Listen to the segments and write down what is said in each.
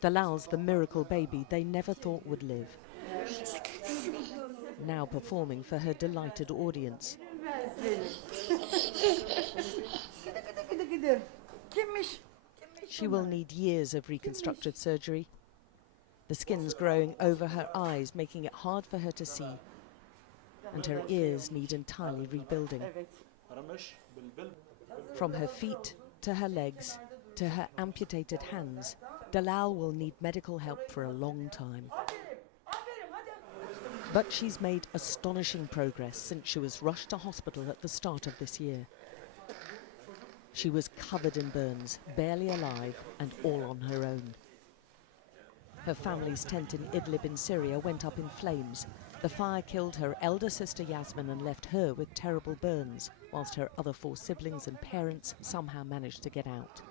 Dalal's the miracle baby they never thought would live, now performing for her delighted audience. She will need years of reconstructive surgery. The skin's growing over her eyes, making it hard for her to see, and her ears need entirely rebuilding. From her feet to her legs to her amputated hands, Dalal will need medical help for a long time. But she's made astonishing progress since she was rushed to hospital at the start of this year. She was covered in burns, barely alive, and all on her own. Her family's tent in Idlib in Syria went up in flames. The fire killed her elder sister Yasmin and left her with terrible burns, whilst her other 4 siblings and parents somehow managed to get out.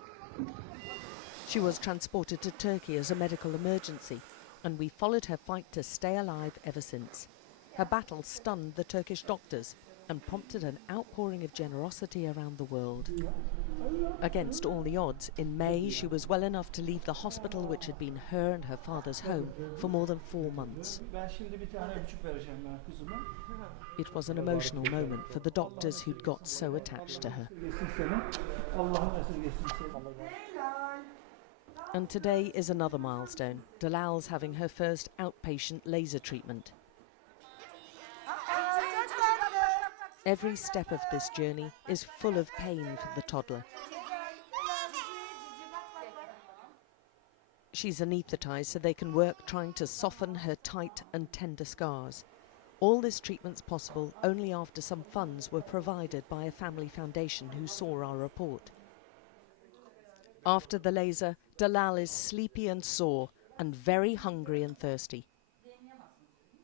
She was transported to Turkey as a medical emergency, and we followed her fight to stay alive ever since. Her battle stunned the Turkish doctors and prompted an outpouring of generosity around the world. Against all the odds, in May she was well enough to leave the hospital which had been her and her father's home for more than 4 months. It was an emotional moment for the doctors who'd got so attached to her. And today is another milestone. Dalal's having her first outpatient laser treatment. Every step of this journey is full of pain for the toddler. She's anaesthetised so they can work trying to soften her tight and tender scars. All this treatment's possible only after some funds were provided by a family foundation who saw our report. After the laser, Dalal is sleepy and sore and very hungry and thirsty.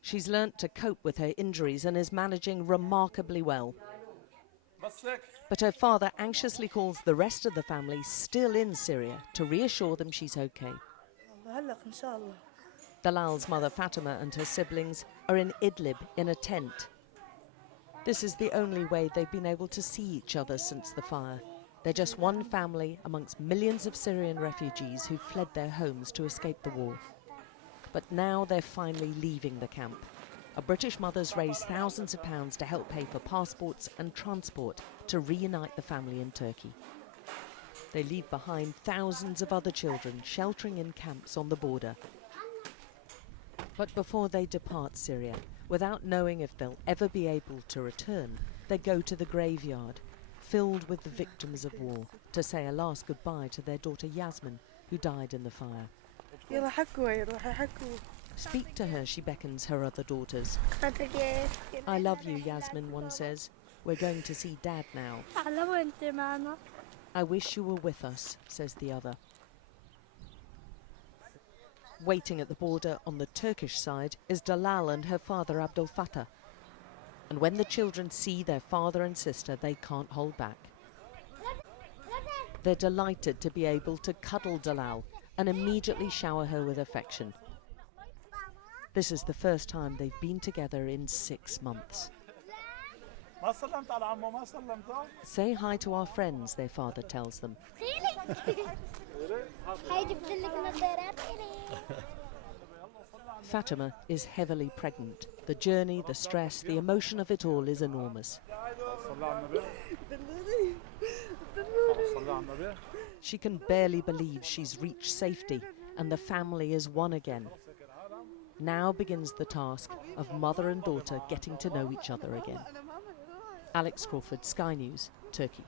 She's learnt to cope with her injuries and is managing remarkably well. But her father anxiously calls the rest of the family still in Syria to reassure them she's okay. Dalal's mother Fatima and her siblings are in Idlib in a tent. This is the only way they've been able to see each other since the fire. They're just one family amongst millions of Syrian refugees who fled their homes to escape the war. But now they're finally leaving the camp. A British mother's raised thousands of pounds to help pay for passports and transport to reunite the family in Turkey. They leave behind thousands of other children sheltering in camps on the border. But before they depart Syria, without knowing if they'll ever be able to return, they go to the graveyard, filled with the victims of war, to say a last goodbye to their daughter Yasmin, who died in the fire. Speak to her, she beckons her other daughters. I love you, Yasmin, one says. We're going to see Dad now. I wish you were with us, says the other. Waiting at the border on the Turkish side is Dalal and her father Abdul Fattah. And when the children see their father and sister, they can't hold back. They're delighted to be able to cuddle Dalal and immediately shower her with affection. This is the first time they've been together in 6 months. Say hi to our friends, their father tells them. Fatima is heavily pregnant. The journey, the stress, the emotion of it all is enormous. She can barely believe she's reached safety and the family is one again. Now begins the task of mother and daughter getting to know each other again. Alex Crawford, Sky News, Turkey.